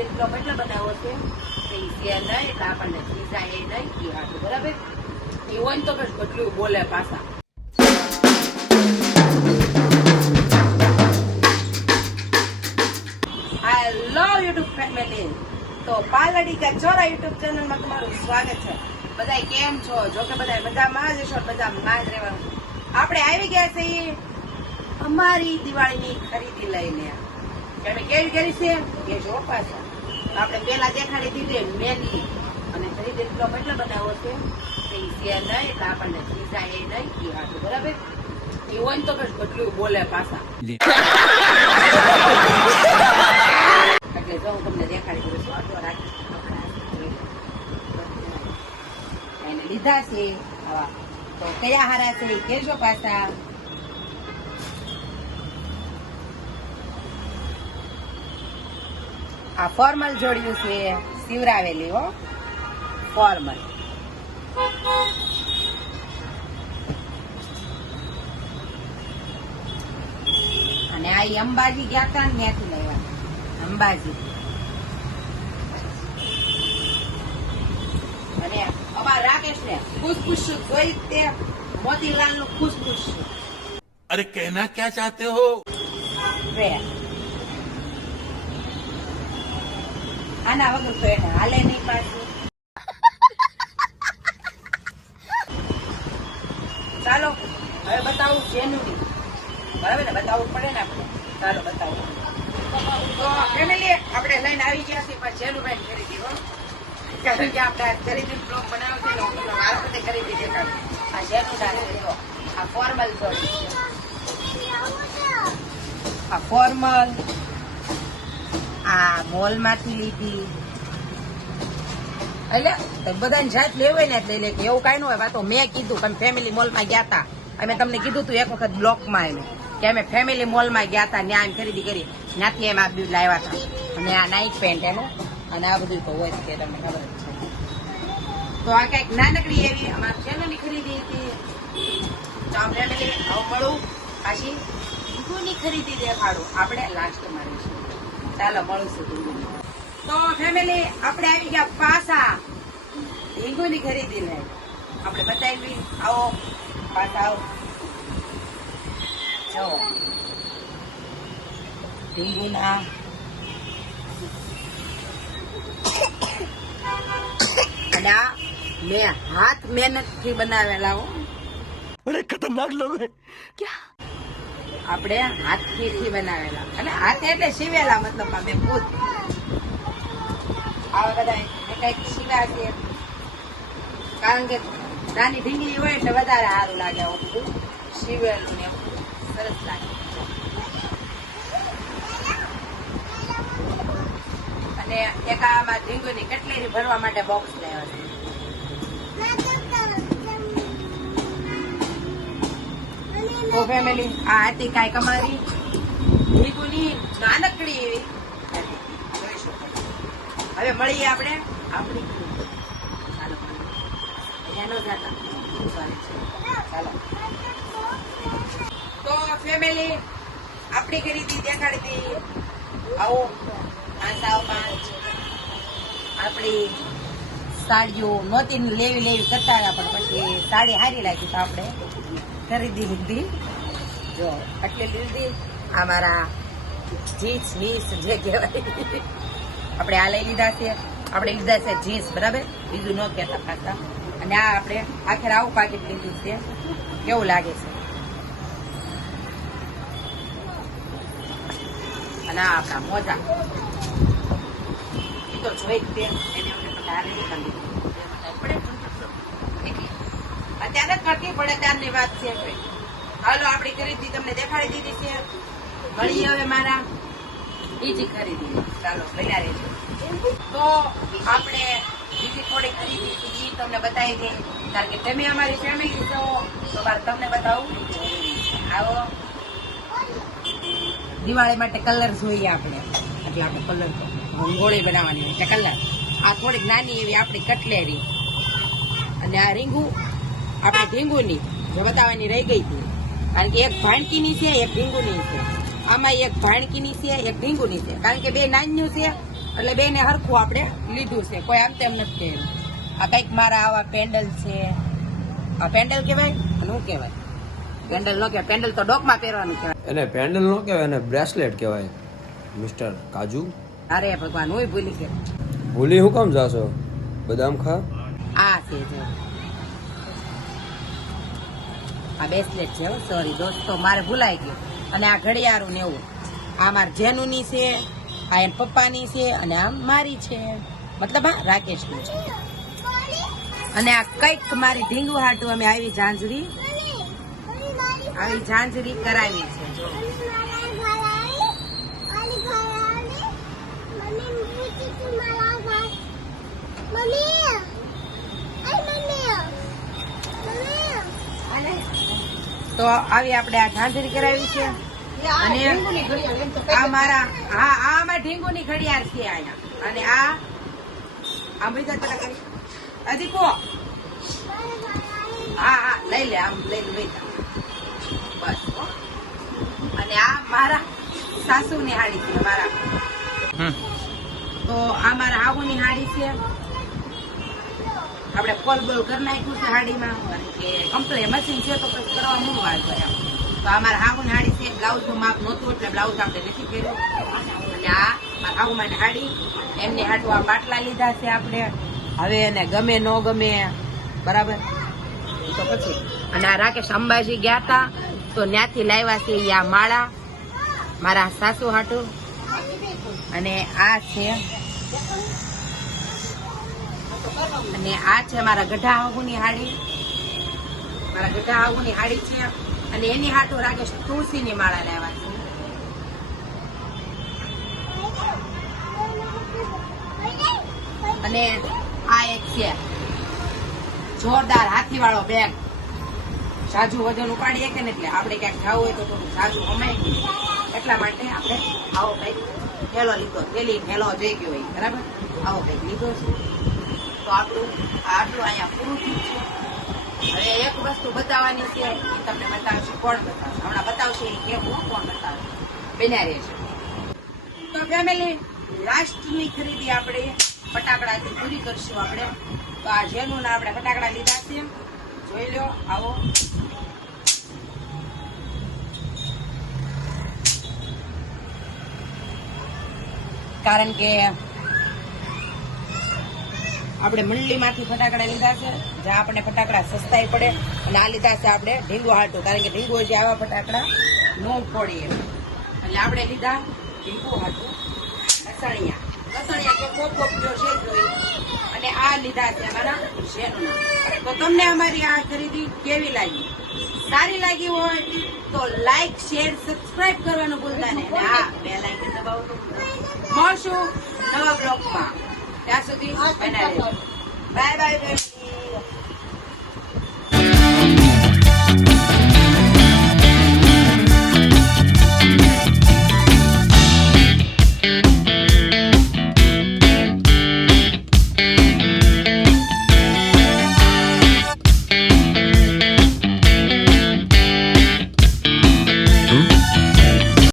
ખરીદી બ્લોગ એટલે બનાવો છે છે નહીં, એટલે આપણને એ નહીં હાટું બરાબર? એ તો કઈ કેટલું બોલે પાછા. યુટ્યુબ ફેમિલી તો પાલડી કા ચોરા યુટ્યુબ ચેનલમાં તમારું સ્વાગત છે. બધા કેમ છો? જો કે બધા મજામાં જ છો, મજામાં જ રહેવાનું. આપણે આવી ગયા છીએ અમારી દિવાળીની ખરીદી લઈને. તમે કેવી કરી છે? કે જો પાછા. આપણે પેલા દેખાડી દીધી મેલી અને ખરીદી બ્લોગ એટલે બનાવો છે કે છે નહીં એટલે આપણને પીઝા એ નહીં એ હાટું બરાબર? એ હોય ને તો કઈ કેટલું બોલે પાછા. એટલે જો હું તમને દેખાડી દઉં છું આટલો રાખી એને લીધા છે. તો કયા હારા છે કેજો પાછા. આ ફોર્મલ જોડ્યું છે સીવરાવેલી હો. ફોર્મલ. અને આ અંબાજી ગયા તા ને ત્યાંથી લેવા અંબાજી. અને અમારા રાકેશ ને ખુશખુશ જોઈ તે મોતીલાલનું ખુશખુશ અરે કહેના ક્યાં ચાહતે હો? આના વગર તો એને હાલે નહીં પાછું. ચાલો, હવે બતાવું જેનું બરાબર ને? બતાવવું પડે ને આપણે? ચાલો લઈને આવી ગયા છીએ, પણ જેનું ભાઈ ખરીદી હો. કારણ કે આપણે ખરીદી બ્લોગ છે મારા દેખાડું આ જેનું ના આ ફોર્મલ આ ફોર્મલ આ મોલમાંથી લીધી. એટલે બધાને જાત લેવું હોય ને એટલે લે કે એવું કાંઈ ન હોય. તો મેં કીધું તમે ફેમિલી મોલમાં ગયા હતા અમે તમને કીધું તું એક વખત બ્લોકમાં એને કે અમે ફેમિલી મોલમાં ગયા હતા ત્યાં એમ ખરીદી કરી. ત્યાંથી એમ આ બધું લાવ્યા હતા અને આ નાઇટ પેન્ટ એનું. અને આ બધું તો હોય કે તમને ખબર છે. તો આ કંઈક નાનકડી એવી અમારા ફેમિલી ખરીદી હતી. તો આ ફેમિલી મળું પાછી ઢીંગુની ખરીદી દેખાડું. આપણે લાસ્ટ મારીશું ચાલો મળું તો ફેમિલી આપણે આવી ગયા પાસા. હિંગોની ખરીદી ને આપણે બતાવી. આવો પાસા આવો. જો ઢીંગુના અને આ મેં હાથ મહેનતથી બનાવેલા હો. અરે ખતરનાક લોકો ક્યાં? આપણે હાથથી બનાવેલા. અને હાથ એટલે સીવેલા, મતલબ અમે ખુદ આવા બધા કંઈક સીવ્યા છે કારણ કે નાની ઢીંગલી હોય એટલે વધારે સારું લાગે બધું. સીવેલું ને સરસ લાગે. અને એક આમાં ઢીંગુની કટલેરી ભરવા માટે બોક્સ લેવા છે. તો ફેમિલી આ હતી કાંઈક અમારી ભૂલીકુની નાનકડી એવી. હવે મળીએ આપણે. આપણી ચાલો. અહીંયા ન જાતા. ચાલો. તો ફેમિલી આપણી ખરીદી દેખાડી હતી આવો પાંચ. આપણી સાડીઓ નહોતી લેવી લેવી કરતા હતા, પણ પછી સાડી સારી લાગી તો આપણે ખરીદી લીધી જો આટલી લીધી આ મારા જીન્સ મીસ જે કહેવાય. આપણે આ લઈ લીધા છે. આપણે લીધા છે જીન્સ, બરાબર? બીજું ન કહેતા પાછા અને આ આપણે આખરે આવું પાકીટ લીધું છે. કેવું લાગે છે? અને આ આપણા મોજા. એ તો જોઈ જ તે. એને આપણે બધા પડે ને એટલે. અત્યારે જ કરતી પડે ત્યારની વાત છે. હાલો, આપણી ખરીદી તમને દેખાડી દીધી છે. વળી હવે મારા બીજી ખરીદી ચાલો, બન્યા રહેજો. તો આપણે બીજી થોડી ખરીદી ઈ તમને બતાવી દે. કારણ કે તમે અમારી ફેમિલી છો, તો મારે તમને બતાવું. આવો. દિવાળી માટે કલર જોઈએ આપણે. એટલે આપણે કલર રંગોળી બનાવવાની હોય છે કલર આ થોડીક નાની એવી આપણી કટલેરી અને આ રીંગુ આપણે ઢીંગુની જે બતાવવાની રહી ગઈ હતી. કારણ કે એક ભાણકીની છે એક ભીંગુની છે. આમાં એક ભાણકીની છે એક ભીંગુની છે. કારણ કે બે નાન્યું છે એટલે બે ને હરખું આપણે લીધું છે. કોઈ આમ તેમ નથી કહેવું આ કંઈક મારા આવા પેન્ડલ છે. આ પેન્ડલ કહેવાય અને શું કહેવાય. પેન્ડલ ન કહેવાય. પેન્ડલ તો ડોકમાં પહેરવાનું કહેવાય. એને પેન્ડલ ન કહેવાય એને બ્રેસલેટ કહેવાય મિસ્ટર કાજુ. અરે ભગવાન હું ભૂલી ગયો. ભૂલી હું કામ જાશો? બદામ ખા? આ છે જો. આ બેસલેટ છે સોરી દોસ્તો, મારે ભૂલાઈ ગયું. અને આ ઘડિયાળું ને એવું. આ મારા જેનુની છે, આ એન પપ્પાની છે, અને આ મારી છે. મતલબ હા, રાકેશનું છે. અને આ કંઈક મારી ઢીંગું હાટું અમે આવી ઝાંઝરી આવી ઝાંઝરી કરાવી છે. તો આવી આપણે આ ઝાંઝરી કરાવી છે. અને આ મારા હા આ અમારા ઢીંગુની ઘડિયાળ છે અહીંયા. અને આ આ બધા તને કરી. હજી કો હા હા લઈ લે આમ લઈ લે બસ અને આ મારા સાસુની હાડી છે મારા. તો આ મારા આવુની હાડી છે. આપણે કોલ બોલ કરી નાખ્યું છે હાડીમાં. કે કમ્પ્લેન મશીન છે તો કરવા મૂળ વાર એમ. તો આ મારા હાહુની હાડી છે બ્લાઉઝનું માપ નહોતું એટલે બ્લાઉઝ આપણે નથી પહેર્યું. અને આ મારા હાહુમાની હાડી, એમની હાટું આ બાટલા લીધા છે આપણે. હવે એને ગમે ન ગમે, બરાબર? તો પછી. અને આ રાકેશ અંબાજી ગયા હતા તો ત્યાંથી લાવ્યા છે આ માળા, મારા સાસુ હાટું. અને આ છે અને આ છે મારા ગઢા આહુની હાડી. મારા ગઢા આહુની હાડી છે. અને એની હાટુ રાકેશ તુલસીની માળા લેવા છે. અને આ એક છે જોરદાર હાથીવાળો બેગ. સાજુ વજન ઉપાડીએ કે ને એટલે આપણે ક્યાંક જવું હોય તો થોડું સાજુ હમાય એટલા માટે આપણે આવો કંઈક થેલો લીધો. થેલી થેલો જઈ ગયો હોય. બરાબર? આવો કંઈક લીધો છે. તો આપણું આટલું અહીંયા પૂરું થયું છે. હવે એક વસ્તુ બતાવવાની છે, એ તમને બતાવશે કોણ બતાવશે? હમણાં બતાવશે એ કેવું કોણ બતાવશે? બન્યા રહે છે તો ફેમિલી લાસ્ટની ખરીદી આપણે ફટાકડાથી પૂરી કરશું આપણે. તો આ જેનું આપણે ફટાકડા લીધા છે. જોઈ લો, આવો. કારણ કે આપણે મંડળીમાંથી ફટાકડા લીધા છે, જ્યાં આપણને ફટાકડા સસ્તાઈ પડે અને આ લીધા છે આપણે ઢીંગો હાટું કારણ કે ઢીંગો જે આવા ફટાકડા ન ફોડીએ. એટલે આપણે લીધા ઢીંગો હાટું લસણિયા. લસણિયા કે કોપ કોપ જો છે જોઈ અને આ લીધા છે અમારા શેરના તો તમને અમારી આ ખરીદી કેવી લાગી? સારી લાગી હોય તો લાઈક શેર સબસ્ક્રાઈબ કરવાનું ભૂલતા નહીં. હા બે લાઈક દબાવવાનું મળશું નવા બ્લોગમાં ત્યાં સુધી બાય બાય